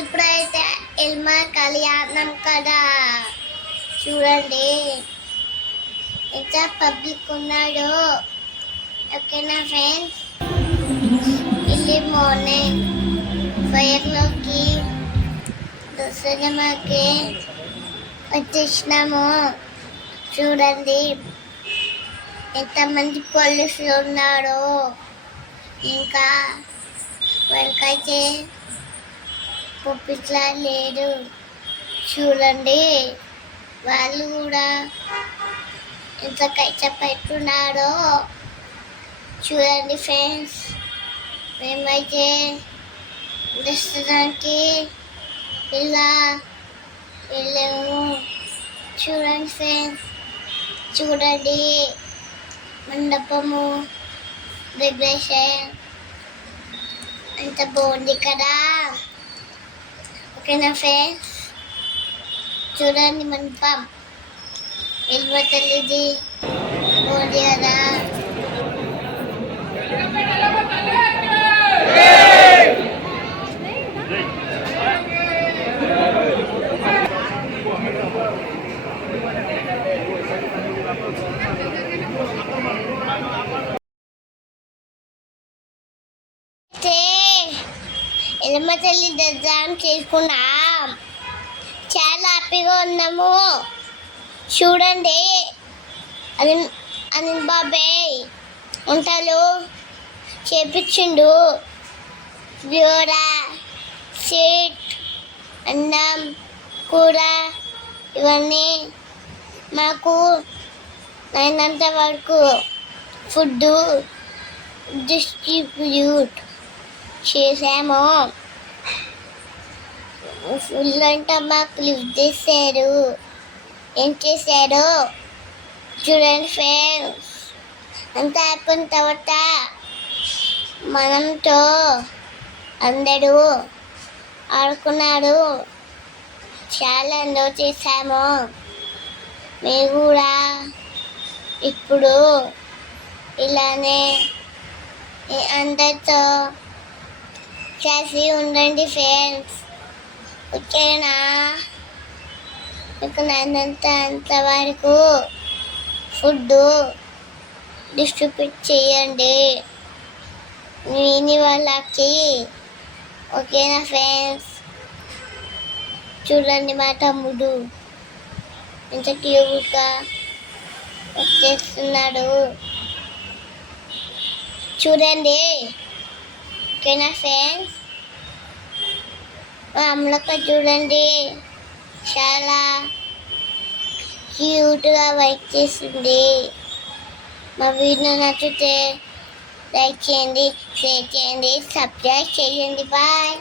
ఇప్పుడైతే ఎల్మా కళ్యాణం కదా చూడండి ఎంత పబ్లిక్ ఉన్నాడు. ఓకేనా ఫ్రెండ్స్, ఇది మార్నింగ్ 5 సినిమాకి వచ్చేసినాము. చూడండి ఎంతమంది పోలీసులు ఉన్నారు. ఇంకా వాళ్ళకైతే పొప్పిట్లా లేదు. చూడండి వాళ్ళు కూడా ఎంత కష్టపెట్టున్నారో చూడండి ఫ్రెండ్స్. మేమైతే దర్శనానికి ఇలా వెళ్ళాము. చూడండి ఫ్రెండ్స్, చూడండి మండపము డెకరేషన్ ఎంత బాగుంది కదా. ఓకేనా ఫ్రెండ్స్, చూడండి మండపం ఎల్మ తల్లిది బాగుంది కదా. ఎల్లమ్మ తల్లి దర్శనం చేసుకున్నాం. చాలా హ్యాపీగా ఉన్నాము. చూడండి అని బాబాయ్ వంటలు చేపించిండు. బ్యూర స్వీట్ అన్నం కూర ఇవన్నీ మాకు అయినంత వరకు ఫుడ్ డిస్ట్రిబ్యూట్ చేసాము. ఫుల్ అంతా మాకు లిఫ్ట్ చేశారు. ఏం చేశారు చూడండి ఫ్రెండ్స్. అంతా అయిపోయిన తర్వాత మనంతో అందరూ ఆడుకున్నారు. చాలా ఎంజాయ్ చేశాము. మీరు కూడా ఇప్పుడు ఇలానే అందరితో కలిసి ఉండండి ఫ్రెండ్స్. ఓకేనా, మీకు అంతవరకు ఫుడ్ డిస్ట్రిబ్యూట్ చేయండి విని వాళ్ళకి. ఓకేనా ఫ్రెండ్స్, చూడండి మా తమ్ముడు ఎంత క్యూట్గా వచ్చేస్తున్నాడు. చూడండి. ఓకేనా ఫ్రెండ్స్, మా అమ్మలక్క చూడండి చాలా క్యూట్గా వర్క్ చేసింది. మా వీడియో నచ్చితే లైక్ చేయండి, షేర్ చేయండి, సబ్స్క్రైబ్ చేయండి. బాయ్.